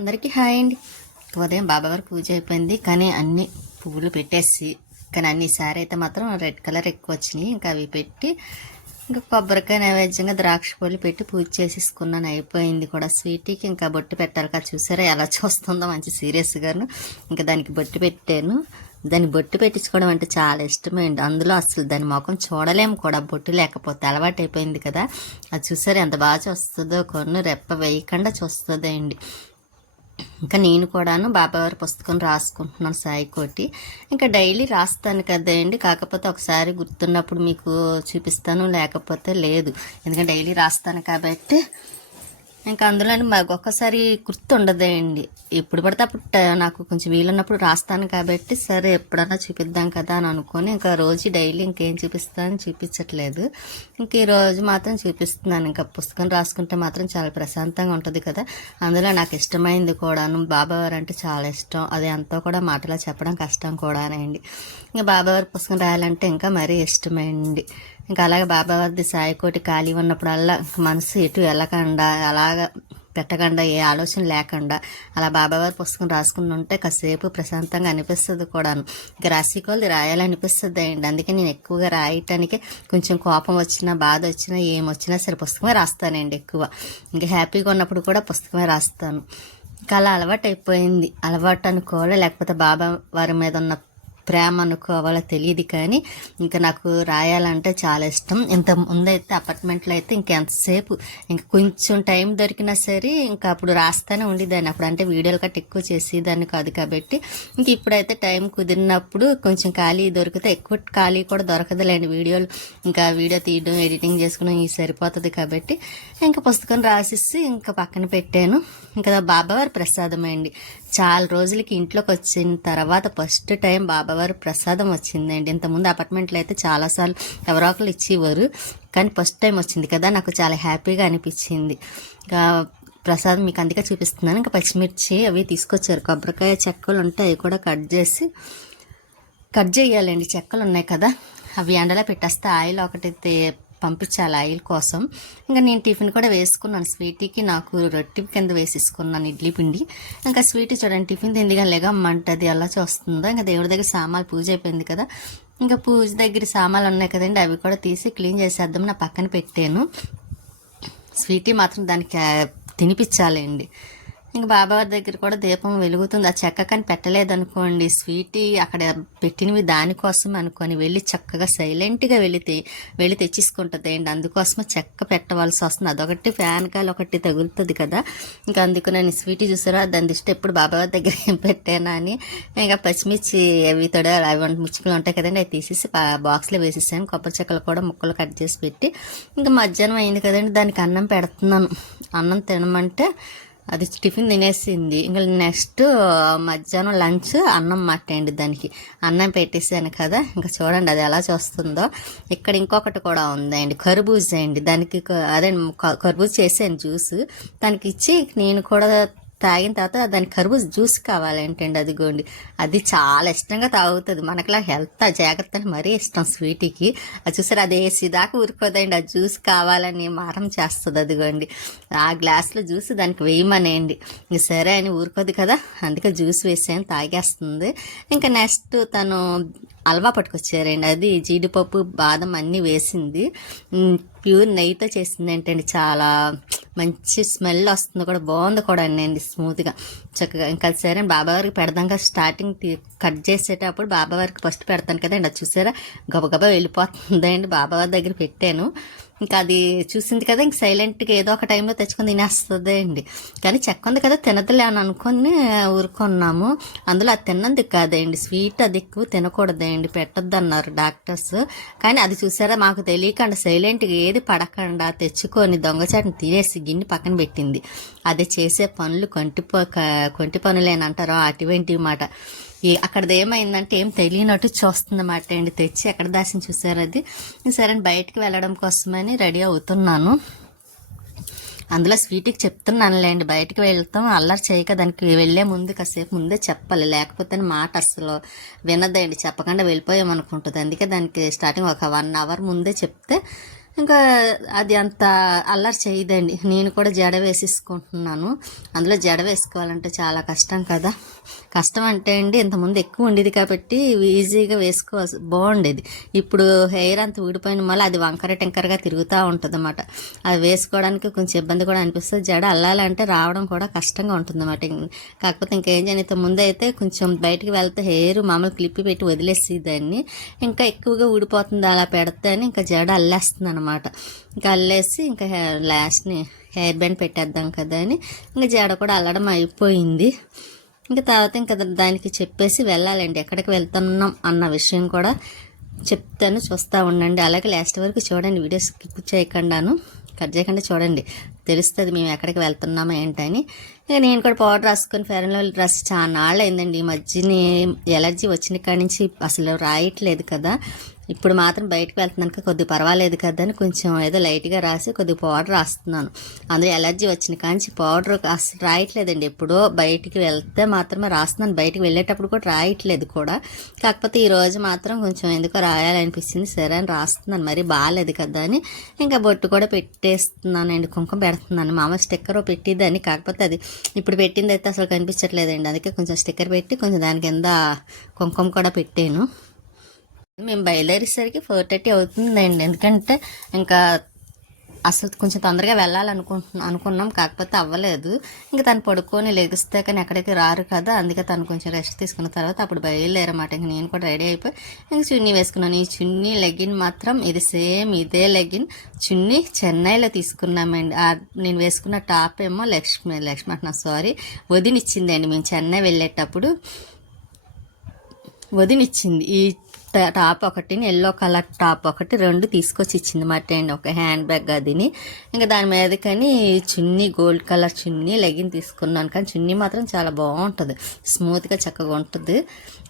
అందరికీ హాయ్ అండి. ఉదయం బాబా గారు పూజ అయిపోయింది. కానీ అన్ని పువ్వులు పెట్టేసి కానీ అన్ని సారీ అయితే మాత్రం రెడ్ కలర్ ఎక్కువ వచ్చినాయి. ఇంకా అవి పెట్టి ఇంకా కొబ్బరికాయ నైవేద్యంగా ద్రాక్ష పళ్ళు పెట్టి పూజ చేసేసుకున్నాను. అయిపోయింది కూడా. స్వీట్కి ఇంకా బొట్టు పెట్టాలి కదా చూసారా? ఎలా చూస్తుందో మంచి సీరియస్గాను ఇంకా దానికి బొట్టు పెట్టాను. దాన్ని బొట్టు పెట్టించుకోవడం అంటే చాలా ఇష్టమైంది. అందులో అసలు దాని ముఖం చూడలేము కూడా. బొట్టు లేకపోతే అలవాటు అయిపోయింది కదా. అది చూసారు? ఎంత బాగా చూస్తుందో. కొన్ను రెప్ప వేయకుండా చూస్తుందండి. ఇంకా నేను కూడాను బాబావారి పుస్తకం రాసుకుంటున్నాను సాయి కోటి. ఇంకా డైలీ రాస్తాను కదండి. కాకపోతే ఒకసారి గుర్తున్నప్పుడు మీకు చూపిస్తాను లేకపోతే లేదు. ఎందుకంటే డైలీ రాస్తాను కాబట్టి ఇంకా అందులోని మాకు ఒక్కసారి గుర్తుండదండి. ఎప్పుడు పడితే అప్పుడు నాకు కొంచెం వీలున్నప్పుడు రాస్తాను కాబట్టి సరే ఎప్పుడన్నా చూపిద్దాం కదా అని అనుకొని ఇంకా రోజు డైలీ ఇంకేం చూపిస్తాను చూపించట్లేదు. ఇంక ఈ రోజు మాత్రం చూపిస్తున్నాను. ఇంకా పుస్తకం రాసుకుంటే మాత్రం చాలా ప్రశాంతంగా ఉంటుంది కదా. అందులో నాకు ఇష్టమైంది కూడాను బాబావారు అంటే చాలా ఇష్టం. అది అంతా కూడా మాటలో చెప్పడం కష్టం కూడానండి ఇంకా బాబావారి పుస్తకం రాయాలంటే ఇంకా మరీ ఇష్టమైంది ఇంకా అలాగే బాబావారిది సాయికోటి ఖాళీ ఉన్నప్పుడల్లా మనసు ఎటు వెళ్ళకుండా అలా బాగా పెట్టకుండా ఏ ఆలోచన లేకుండా అలా బాబావారి పుస్తకం రాసుకుని ఉంటే కాసేపు ప్రశాంతంగా అనిపిస్తుంది కూడాను ఇక రాసికోలు రాయాలనిపిస్తుంది అండి. అందుకే నేను ఎక్కువగా రాయటానికి కొంచెం కోపం వచ్చినా బాధ వచ్చినా ఏమొచ్చినా సరే పుస్తకమే రాస్తానండి ఎక్కువ. ఇంకా హ్యాపీగా ఉన్నప్పుడు కూడా పుస్తకమే రాస్తాను. ఇంకా అలా అలవాటు అయిపోయింది అలవాటు అనుకోవాలి? లేకపోతే బాబా వారి మీద ఉన్న ప్రేమ అనుకోవాలో తెలియదు కానీ ఇంకా నాకు రాయాలంటే చాలా ఇష్టం. ఇంత ముందైతే అపార్ట్మెంట్లో అయితే ఇంకెంతసేపు ఇంకా కొంచెం టైం దొరికినా సరే ఇంకా అప్పుడు రాస్తానే ఉండేదాన్ని. అప్పుడు అంటే వీడియోలు కట్ట ఎక్కువ చేసేదాన్ని కాదు కాబట్టి. ఇంక ఇప్పుడైతే టైం కుదిరినప్పుడు కొంచెం ఖాళీ దొరికితే ఎక్కువ ఖాళీ కూడా దొరకదులేండి. వీడియోలు ఇంకా వీడియో తీయడం ఎడిటింగ్ చేసుకోవడం ఇది సరిపోతుంది కాబట్టి. ఇంకా పుస్తకం రాసిస్తే ఇంకా పక్కన పెట్టాను. ఇంకా బాబావారి ప్రసాదం అండి. చాలా రోజులకి ఇంట్లోకి వచ్చిన తర్వాత ఫస్ట్ టైం బాబావారు ప్రసాదం వచ్చిందండి. ఇంతకుముందు అపార్ట్మెంట్లో అయితే చాలాసార్లు ఎవరో ఒకరు ఇచ్చేవారు కానీ ఫస్ట్ టైం వచ్చింది కదా నాకు చాలా హ్యాపీగా అనిపించింది. ఇంకా ప్రసాదం మీకు అందుకే చూపిస్తున్నాను. ఇంకా పచ్చిమిర్చి అవి తీసుకొచ్చారు. కొబ్బరికాయ చెక్కలు ఉంటాయి అవి కూడా కట్ చేసి కట్ చేయాలండి. చెక్కలు ఉన్నాయి కదా అవి ఎండలో పెట్టేస్తే ఆయిల్ ఒకటి తే- పంపించాలి ఆయిల్ కోసం. ఇంకా నేను టిఫిన్ కూడా వేసుకున్నాను. స్వీటీకి నాకు రొట్టె కింద వేసేసుకున్నాను ఇడ్లీ పిండి. ఇంకా స్వీట్ చూడండి టిఫిన్ తిందిగా లెగమ్మంటది అలా చూస్తుందో. ఇంకా దేవుడి దగ్గర సామాన్లు పూజ అయిపోయింది కదా. ఇంకా పూజ దగ్గర సామాన్లు ఉన్నాయి కదండి అవి కూడా తీసి క్లీన్ చేసేద్దాం నా పక్కన పెట్టాను. స్వీటీ మాత్రం దానికి తినిపించాలండి ఇంక బాబావారి దగ్గర కూడా దీపం వెలుగుతుంది. ఆ చెక్క కానీ పెట్టలేదనుకోండి. స్వీటీ అక్కడ పెట్టినవి దానికోసం అనుకొని వెళ్ళి చక్కగా సైలెంట్గా వెళ్ళి వెళ్ళి తెచ్చేసుకుంటుంది అండి అందుకోసమే చెక్క పెట్టవలసి వస్తుంది. అదొకటి ఫ్యాన్ కాలు ఒకటి తగులుతుంది కదా. ఇంకా అందుకు నేను స్వీటీ చూసారా? దాని దృష్టి ఎప్పుడు బాబావారి దగ్గర ఏం పెట్టానా అని. ఇంకా పచ్చిమిర్చి అవి తొడ అవి వంట ముచ్చుకలు ఉంటాయి కదండి. అవి తీసేసి బాక్స్లో వేసేసాను. కొబ్బరి చెక్కలు కూడా ముక్కలు కట్ చేసి పెట్టి. ఇంకా మధ్యాహ్నం అయింది కదండి. దానికి అన్నం పెడుతున్నాను. అన్నం తినమంటే అది టిఫిన్ తినేసింది. ఇంకా నెక్స్ట్ మధ్యాహ్నం లంచ్ అన్నం మాటేయండి దానికి. అన్నం పెట్టేసాను కదా. ఇంకా చూడండి అది ఎలా చూస్తుందో. ఇక్కడ ఇంకొకటి కూడా ఉందండి. కర్బూజ్ అండి. దానికి అదే క- కర్బూజ చేసాను జ్యూస్. దానికి ఇచ్చి నేను కూడా తాగిన తర్వాత దాని కర్బూజ్ జ్యూస్ కావాలంటండి అదిగోండి. అది చాలా ఇష్టంగా తాగుతుంది. మనకులా హెల్త్ జాగ్రత్త అని మరీ ఇష్టం స్వీటీకి. అది చూసారు అది వేసి దాకా ఊరుకోదండి. ఆ జ్యూస్ కావాలని మారం చేస్తుంది అదిగోండి. ఆ గ్లాస్లో జ్యూస్ దానికి వేయమనేయండి సరే అని ఊరుకోదు కదా అందుకే జ్యూస్ వేసాను తాగేస్తుంది. ఇంకా నెక్స్ట్ తను హల్వా పట్టుకొచ్చారండి. అది జీడిపప్పు బాదం అన్నీ వేసింది. ప్యూర్ నెయ్యితో చేసింది ఏంటండి చాలా మంచి స్మెల్ వస్తుంది కూడా. బాగుంది కూడా అండి స్మూత్గా. చక్కగా ఇంకా సరే బాబావారికి పెడదాం కదా. స్టార్టింగ్ కట్ చేసేటప్పుడు బాబావారికి ఫస్ట్ పెడతాను కదండి. అది చూసారా? గబగబా వెళ్ళిపోతుందండి. బాబావారి దగ్గర పెట్టాను. ఇంకా అది చూసింది కదా ఇంక సైలెంట్గా ఏదో ఒక టైంలో తెచ్చుకొని తినేస్తుంది అండి. కానీ చెక్క ఉంది కదా తినదులే అని అనుకొని ఊరుకున్నాము. అందులో అది తిన్నది కాదండి స్వీట్ అది ఎక్కువ తినకూడదండి పెట్టద్దు అన్నారు డాక్టర్స్. కానీ అది చూసారా మాకు తెలియకుండా సైలెంట్గా ఏది పడకుండా తెచ్చుకొని దొంగచాటును తినేసి గిన్నె పక్కన పెట్టింది. అది చేసే పనులు కొంటి ప- కొంటి పనులేనంటారో అటువంటి మాట. ఏ అక్కడది ఏమైందంటే ఏం తెలియనట్టు చూస్తుందన్నమాట అండి. తెచ్చి ఎక్కడ దాసిన చూసారు అది? సరే అని బయటికి వెళ్ళడం కోసమని రెడీ అవుతున్నాను. అందులో స్వీట్కి చెప్తున్నానులేండి. బయటికి వెళ్తాం. అల్లరి చేయక దానికి వెళ్ళే ముందు కాసేపు ముందే చెప్పాలి. లేకపోతే మాట అసలు వినదండి. చెప్పకుండా వెళ్ళిపోయామనుకుంటుంది. అందుకే దానికి స్టార్టింగ్ ఒక వన్ అవర్ ముందే చెప్తే ఇంకా అది అంత అల్లరి చేయదండి. నేను కూడా జడ వేసేసుకుంటున్నాను. అందులో జడ వేసుకోవాలంటే చాలా కష్టం కదా. కష్టం అంటే అండి ఇంతకుముందు ఎక్కువ ఉండేది కాబట్టి ఈజీగా వేసుకోవాలి బాగుండేది. ఇప్పుడు హెయిర్ అంత ఊడిపోయిన మళ్ళీ అది వంకర టెంకరగా తిరుగుతూ ఉంటుంది అన్నమాట అది వేసుకోవడానికి కొంచెం ఇబ్బంది కూడా అనిపిస్తుంది. జడ అల్లాలంటే రావడం కూడా కష్టంగా ఉంటుంది అన్నమాట కాకపోతే ఇంకేం చేయను ఇంతకుముందు అయితే కొంచెం బయటికి వెళ్తే హెయిర్ మామూలు క్లిప్పి పెట్టి వదిలేసి దాన్ని ఇంకా ఎక్కువగా ఊడిపోతుంది అలా పెడితే అని ఇంకా జడ అల్లేస్తుంది అనమాట ఇంకా అల్లేసి ఇంకా లాస్ట్ని హెయిర్ బ్యాండ్ పెట్టేద్దాం కదా అని ఇంకా జడ కూడా అల్లడం అయిపోయింది. ఇంకా తర్వాత ఇంకా దానికి చెప్పేసి వెళ్ళాలండి. ఎక్కడికి వెళ్తున్నాం అన్న విషయం కూడా చెప్తాను. చూస్తూ ఉండండి. అలాగే లాస్ట్ వరకు చూడండి. Video skip చేయకుండాను. కట్ చేయకుండా చూడండి. తెలుస్తుంది మేము ఎక్కడికి వెళ్తున్నామా ఏంటని. ఇక నేను కూడా పౌడర్ రాసుకొని ఫెయిర్ లవ్లీ రాసి చాలా అయిందండి ఈ మధ్యనే ఎలర్జీ వచ్చిన కాడి నుంచి అసలు రాయట్లేదు కదా. ఇప్పుడు మాత్రం బయటకు వెళ్తున్నాను కొద్దిగా పర్వాలేదు కదా అని కొంచెం ఏదో లైట్గా రాసి కొద్దిగా పౌడర్ రాస్తున్నాను. అందులో ఎలర్జీ వచ్చిన కాంచి పౌడర్ అసలు రాయట్లేదండి. ఎప్పుడో బయటికి వెళ్తే మాత్రమే రాస్తున్నాను. బయటికి వెళ్ళేటప్పుడు కూడా రాయట్లేదు కూడా. కాకపోతే ఈ రోజు మాత్రం కొంచెం ఎందుకో రాయాలనిపించింది సరే అని రాస్తున్నాను. మరి బాగాలేదు కదా అని. ఇంకా బొట్టు కూడా పెట్టేస్తున్నానండి. కుంకుమ పెడుతున్నాను మామ స్టిక్కర్ పెట్టిద్దని కాకపోతే అది ఇప్పుడు పెట్టింది అయితే అసలు కనిపించట్లేదండి. అందుకే కొంచెం స్టిక్కర్ పెట్టి కొంచెం దాని కింద కుంకుమ కూడా పెట్టాను. మేము బయలుదేరేసరికి ఫోర్ థర్టీ అవుతుందండి. ఎందుకంటే ఇంకా అసలు కొంచెం తొందరగా వెళ్ళాలనుకుంటున్నాం అనుకున్నాం కాకపోతే అవ్వలేదు. ఇంకా తను పడుకొని లెగిస్తే కానీ ఎక్కడికి రారు కదా అందుకే తను కొంచెం రెస్ట్ తీసుకున్న తర్వాత అప్పుడు బయలుదేరమాట. ఇంక నేను కూడా రెడీ అయిపోయి ఇంక చున్నీ వేసుకున్నాను. ఈ చున్నీ లెగిన్ మాత్రం ఇది సేమ్ ఇదే లెగిన్ చున్నీ చెన్నైలో తీసుకున్నామండి. నేను వేసుకున్న టాప్ ఏమో లక్ష్మి లక్ష్మి అంటున్నా సారీ వదినిచ్చిందండి మేము చెన్నై వెళ్ళేటప్పుడు వదినిచ్చింది ఈ టాప్ ఒకటి ఎల్లో కలర్ టాప్ ఒకటి రెండు తీసుకొచ్చి ఇచ్చింది మాట అండి ఒక హ్యాండ్ బ్యాగ్ అదిని. ఇంకా దాని మీద కానీ చున్నీ గోల్డ్ కలర్ చున్నీ లెగిన్ తీసుకున్నాను. కానీ చున్నీ మాత్రం చాలా బాగుంటుంది. స్మూత్గా చక్కగా ఉంటుంది.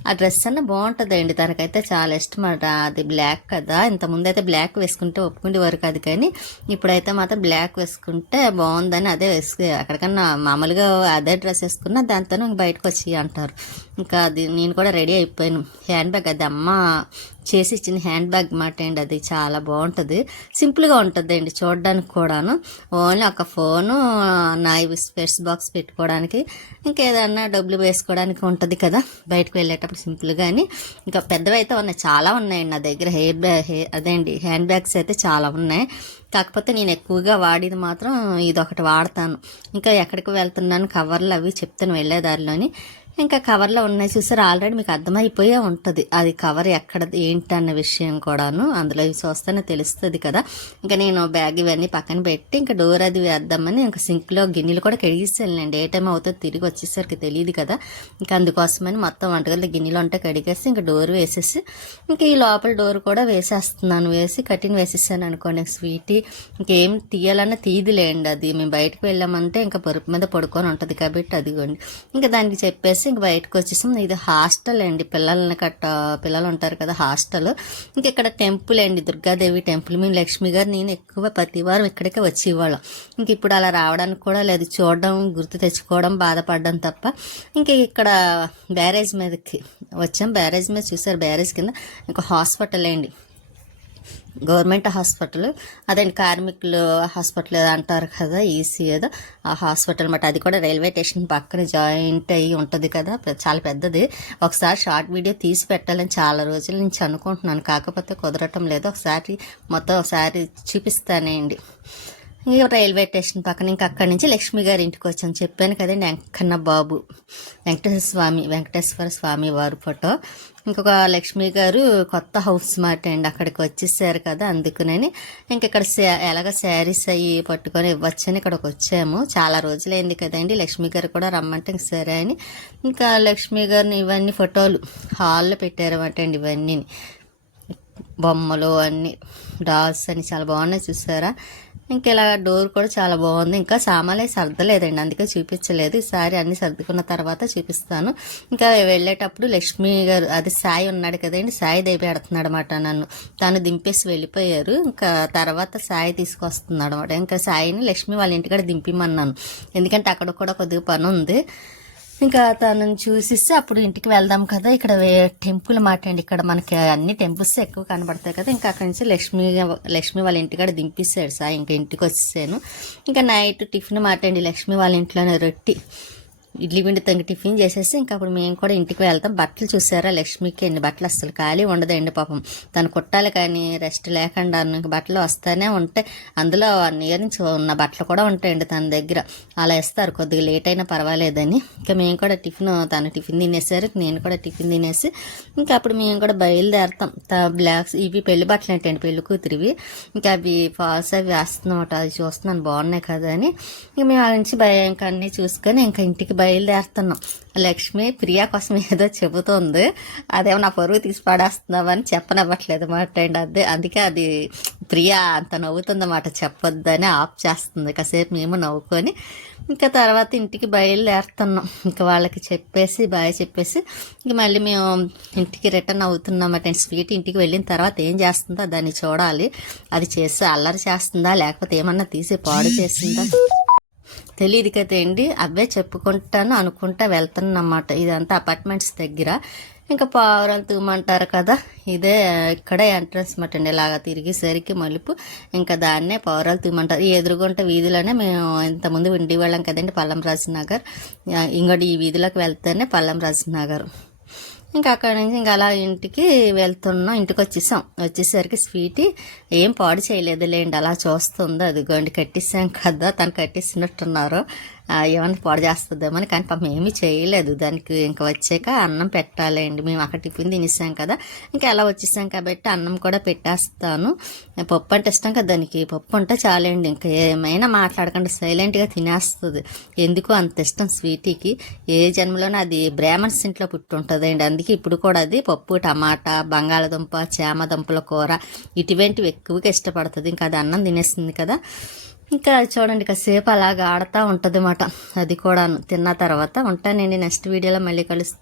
ఆ డ్రెస్ అన్న బాగుంటుందండి. తనకైతే చాలా ఇష్టం అది బ్లాక్ కదా. ఇంత అయితే బ్లాక్ వేసుకుంటే ఒప్పుకుండేవారు కాదు కానీ ఇప్పుడైతే మాత్రం బ్లాక్ వేసుకుంటే బాగుందని అదే వేసుకు ఎక్కడికన్నా మామూలుగా అదే డ్రెస్ వేసుకున్నా దాంతో బయటకు వచ్చి అంటారు. ఇంకా అది నేను కూడా రెడీ అయిపోయాను. హ్యాండ్ బ్యాగ్ అది అమ్మ చేసి ఇచ్చిన హ్యాండ్ బ్యాగ్ మాట అండి అది చాలా బాగుంటుంది. సింపుల్గా ఉంటుంది అండి చూడడానికి కూడాను. ఓన్లీ ఒక ఫోను నా స్పెట్స్ బాక్స్ పెట్టుకోవడానికి. ఇంకేదన్నా డబ్బులు వేసుకోవడానికి ఉంటుంది కదా బయటకు వెళ్ళేటప్పుడు సింపుల్గా అని ఇంకా పెద్దవి అయితే ఉన్నాయి చాలా ఉన్నాయండి నా దగ్గర. హెయిర్ బ్యాగ్ హెయిర్ అండి హ్యాండ్ బ్యాగ్స్ అయితే చాలా ఉన్నాయి. కాకపోతే నేను ఎక్కువగా వాడేది మాత్రం ఇది ఒకటి వాడతాను. ఇంకా ఎక్కడికి వెళ్తున్నాను కవర్లు అవి చెప్తాను వెళ్ళేదారిలోని. ఇంకా కవర్లో ఉన్నాయి చూసారు? ఆల్రెడీ మీకు అర్థమైపోయే ఉంటుంది. అది కవర్ ఎక్కడ ఏంటి అన్న విషయం కూడాను. అందులో చూస్తేనే తెలుస్తుంది కదా. ఇంకా నేను బ్యాగ్ ఇవన్నీ పక్కన పెట్టి ఇంకా డోర్ అది వేద్దామని ఇంకా సింక్లో గిన్నెలు కూడా కడిగేసానులేండి ఏ టైం అవుతుందో తిరిగి వచ్చేసరికి తెలియదు కదా. ఇంకా అందుకోసమని మొత్తం వంటగది గిన్నెలు ఉంటే కడిగేసి ఇంకా డోర్ వేసేసి ఇంకా ఈ లోపల డోర్ కూడా వేసేస్తున్నాను. వేసి కటింగ్ వేసేసాను అనుకోండి. స్వీట్ ఇంకేం తీయాలన్నా తీదిలేండి అది. మేము బయటకు వెళ్ళామంటే ఇంకా పరుపు మీద పడుకొని ఉంటుంది కాబట్టి అదిగోండి. ఇంకా దానికి చెప్పేసి ఇంక బయటకు వచ్చేసాం. ఇది హాస్టల్ అండి. పిల్లల్ని కట్ట పిల్లలు ఉంటారు కదా హాస్టల్. ఇంక ఇక్కడ టెంపుల్ అండి. దుర్గాదేవి టెంపుల్. మేము లక్ష్మి గారు నేను ఎక్కువ ప్రతి వారం ఇక్కడికే వచ్చేవాళ్ళం ఇంక ఇప్పుడు అలా రావడానికి కూడా లేదు. చూడడం గుర్తు తెచ్చుకోవడం బాధపడడం తప్ప ఇంకా ఇక్కడ బ్యారేజ్ మీదకి వచ్చాం. బ్యారేజ్ మీద చూసారు. బ్యారేజ్ కింద ఇంకా హాస్పిటల్ అండి. గవర్నమెంట్ హాస్పిటల్ అదేంటి కార్మికులు హాస్పిటల్ ఏదో అంటారు కదా ఈసీ ఏదో ఆ హాస్పిటల్ అనమాట అది కూడా రైల్వే స్టేషన్ పక్కన జాయింట్ అయ్యి ఉంటుంది కదా చాలా పెద్దది. ఒకసారి షార్ట్ వీడియో తీసి పెట్టాలని చాలా రోజుల నుంచి అనుకుంటున్నాను. కాకపోతే కుదరటం లేదు. ఒకసారి మొత్తం ఒకసారి చూపిస్తానండి. ఇంకా రైల్వే స్టేషన్ పక్కన ఇంకా అక్కడి నుంచి లక్ష్మి గారి ఇంటికి వచ్చాను చెప్పాను కదండి వెంకన్న బాబు. వెంకటేశ్వర స్వామి వెంకటేశ్వర స్వామి వారి ఫోటో. ఇంకొక లక్ష్మి గారు కొత్త హౌస్ మాట అండి అక్కడికి వచ్చేసారు కదా అందుకునని. ఇంక ఇక్కడ ఎలాగ శారీస్ అవి పట్టుకొని ఇవ్వచ్చని ఇక్కడికి వచ్చాము. చాలా రోజులైంది కదండి లక్ష్మి గారు కూడా రమ్మంటే ఇంక సరే అని. ఇంకా లక్ష్మి గారిని ఇవన్నీ ఫోటోలు హాల్లో పెట్టారన్నమాట అండి ఇవన్నీ బొమ్మలు అన్నీ. డాల్స్ అని చాలా బాగున్నాయి చూసారా? ఇంకా ఇలా డోర్ కూడా చాలా బాగుంది. ఇంకా సామాన్లు సర్దలేదండి అందుకే చూపించలేదు. ఈసారి అన్ని సర్దుకున్న తర్వాత చూపిస్తాను. ఇంకా వెళ్ళేటప్పుడు లక్ష్మి గారు అది సాయి ఉన్నాడు కదండి సాయి దేవి పెడుతున్నాడు అనమాట నన్ను. తను దింపేసి వెళ్ళిపోయారు. ఇంకా తర్వాత సాయి తీసుకొస్తున్నాడు అనమాట ఇంకా సాయిని లక్ష్మి వాళ్ళ ఇంటికాడ దింపిమన్నాను. ఎందుకంటే అక్కడ కూడా కొద్దిగా పని ఉంది ఇంకా తనని చూసిస్తే అప్పుడు ఇంటికి వెళ్దాం కదా. ఇక్కడ వే- టెంపుల్ మాట అండి. ఇక్కడ మనకి అన్ని టెంపుల్స్ ఎక్కువ కనబడతాయి కదా. ఇంకా అక్కడి నుంచి లక్ష్మి లక్ష్మి వాళ్ళ ఇంటికాడ దింపిస్తాడు సార్. ఇంకా ఇంటికి వచ్చేసాను ఇంకా నైట్ టిఫిన్ మాట అండి. లక్ష్మి వాళ్ళ ఇంట్లోనే రొట్టి. ఇడ్లీ పిండి తంగి టిఫిన్ చేసేసి ఇంకా అప్పుడు మేము కూడా ఇంటికి వెళ్తాం. బట్టలు చూసారా? లక్ష్మికి ఎన్ని బట్టలు అస్సలు ఖాళీ ఉండదండి పాపం. తను కుట్టాలి కానీ రెస్ట్ లేకుండా బట్టలు వస్తానే ఉంటాయి అందులో వన్ ఇయర్ నుంచి ఉన్న బట్టలు కూడా ఉంటాయండి తన దగ్గర. అలా ఇస్తారు. కొద్దిగా లేట్ అయినా పర్వాలేదని. ఇంకా మేము కూడా టిఫిన్ తను టిఫిన్ తినేసారు. నేను కూడా టిఫిన్ తినేసి ఇంకా అప్పుడు మేము కూడా బయలుదేరుతాం. త- బ్లాక్స్ ఇవి పెళ్ళి బట్టలు ఏంటండి? పెళ్ళి కూతురివి. ఇంకా అవి ఫాల్స్ అవి వేస్తున్నాం అది చూస్తున్నాను. బాగున్నాయి కదా అని. ఇంకా మేము ఆ నుంచి భయం ఇంకా అన్నీ చూసుకొని ఇంకా ఇంటికి బయలుదేరుతున్నాం. లక్ష్మి ప్రియా కోసం ఏదో చెబుతోంది. అదేమో నా పరువు తీసి పడేస్తున్నామని చెప్పనవ్వట్లేదు మాట అండి అదే. అందుకే అది ప్రియా అంత నవ్వుతుందన్నమాట చెప్పొద్దని ఆఫ్ చేస్తుంది. కాసేపు మేము నవ్వుకొని ఇంకా తర్వాత ఇంటికి బయలుదేరుతున్నాం. ఇంకా వాళ్ళకి చెప్పేసి బాయ్ చెప్పేసి ఇంక మళ్ళీ మేము ఇంటికి రిటర్న్ అవుతున్నామట స్వీట్ ఇంటికి వెళ్ళిన తర్వాత ఏం చేస్తుందో దాన్ని చూడాలి. అది చేసి అల్లరి చేస్తుందా లేకపోతే ఏమన్నా తీసి పాడు చేసిందా తెలియదు కదండి అవే చెప్పుకుంటాను అనుకుంటా వెళ్తానన్నమాట. ఇదంతా అపార్ట్మెంట్స్ దగ్గర. ఇంకా పావురాలు తూమంటారు కదా ఇదే ఇక్కడే ఎంట్రన్స్ మాట అండి. ఇలాగా తిరిగేసరికి మలుపు ఇంకా దాన్నే పావురాలు తూమంటారు. ఈ ఎదురుగుంట వీధిలోనే మేము ఇంతకుముందు ఉండేవాళ్ళం కదండి పల్లం రాజనగర్ ఇంకోటి ఈ వీధిలోకి వెళ్తేనే పల్లం రాజనగర్ ఇంకా అక్కడి నుంచి ఇంకా అలా ఇంటికి వెళ్తున్నాం. ఇంటికి వచ్చేసాం వచ్చేసరికి స్వీటీ ఏం పాడు చేయలేదు లేండి అలా చూస్తుంది. అదిగోండి కట్టిస్తాం కదా తను కట్టిస్తున్నట్టున్నారు ఏమైనా పొడ చేస్తుందేమని కానీ పాపం ఏమీ చేయలేదు. దానికి ఇంకా వచ్చాక అన్నం పెట్టాలండి. మేము అక్కడ టిఫిన్ తినేసాం కదా. ఇంకా అలా వచ్చేసాం కాబట్టి అన్నం కూడా పెట్టేస్తాను. పప్పు అంటే ఇష్టం కదా దానికి. పప్పు ఉంటే చాలండి. ఇంకా ఏమైనా మాట్లాడకుండా సైలెంట్గా తినేస్తుంది. ఎందుకు అంత ఇష్టం స్వీటీకి. ఏ జన్మలోనే అది బ్రాహ్మణ్స్ ఇంట్లో పుట్టి ఉంటుందండి. అందుకే ఇప్పుడు కూడా అది పప్పు టమాటా బంగాళదుంప చేమదుంపల కూర ఇటువంటివి ఎక్కువగా ఇష్టపడుతుంది. ఇంకా అది అన్నం తినేస్తుంది కదా. ఇంకా చూడండి కాసేపు అలాగా ఆడుతూ ఉంటుంది అన్నమాట అది కూడా తిన్న తర్వాత ఉంటానండి నెక్స్ట్ వీడియోలో మళ్ళీ కలుస్తాను